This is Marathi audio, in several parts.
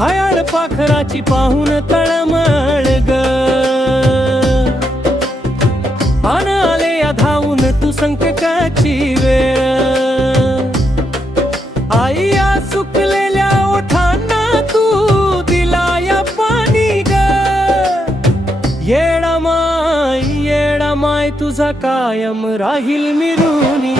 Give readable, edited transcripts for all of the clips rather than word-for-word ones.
घायाळ पाखराची पाहून तळमळ ग, अन आले या धावून तू संकटाची वेळ. आई या सुकलेल्या ओठांना तू दिला या पाणी ग, येडा माय तुझा कायम राहील मिरुनी ग.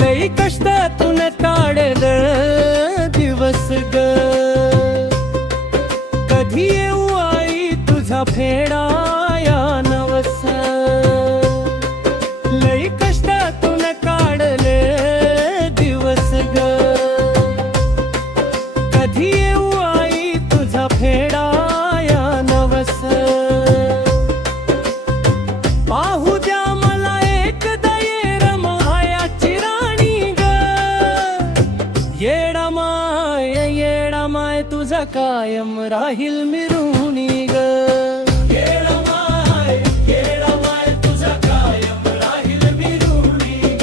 लई कष्टातून काढल दिवस ग, कधी येऊ आई तुझा फेडाया नवस. लई कष्टातून काढल दिवस ग, कधी येऊ आई तुझा फेडाया नवस. पाहू द्या मला एकदा ये रमायाची राणी ग, येडा माय तुझा कायम राहील मिरुनी ग. येडा माय तुझा कायम राहील मिरुनी ग.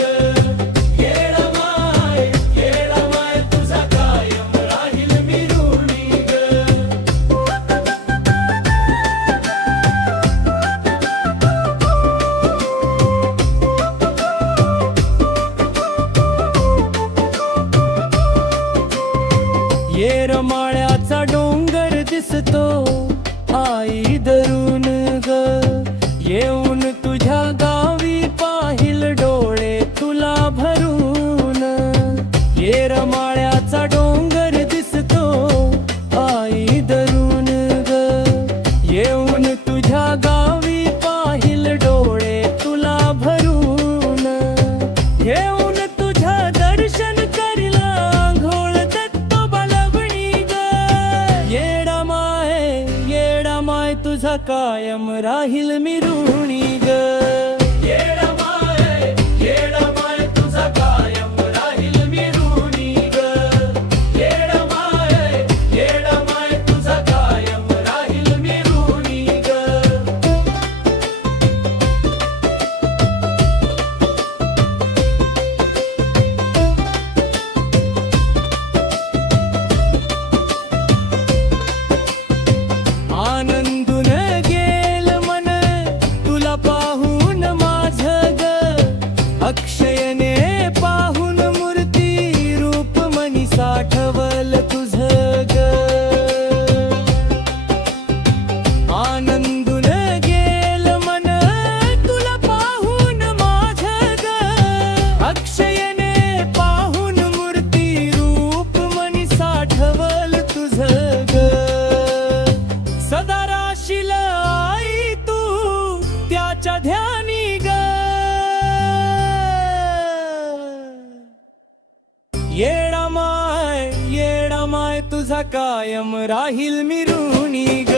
येडा माय तुझा कायम राहील मिरुनी ग. येरमाळ्याचा डोंगर दिसतो आई धरून ग, येऊन तुझ्या गावी पाहिल डोळे तुला भरून. येरमाळ्याचा डोंगर दिसतो आई धरून ग, येऊन तुझ्या गावी पाहिल डोळे तुला भरून. येऊन तुझ्या दर्शन करिला घोळ तुझा कायम राहील मिरुनी ग. येडा माय तुझा कायम राहील मिरुनी ग. येडा माय तुझा कायम राहील मिरुनी ग. आनंदून गेल मन तुला पाहून माझं ग, अक्षयने पाहून मूर्ती रूप मनी साठवल तुझं ग. आनंदून गेल मन तुला पाहून माझं ग, अक्षयने पाहून मूर्ती रूप मनी साठवल तुझं ग. सदा राशील आई तू त्याच्या ध्यानी ग. येडा माय तुझा कायम राहील मिरुनी ग.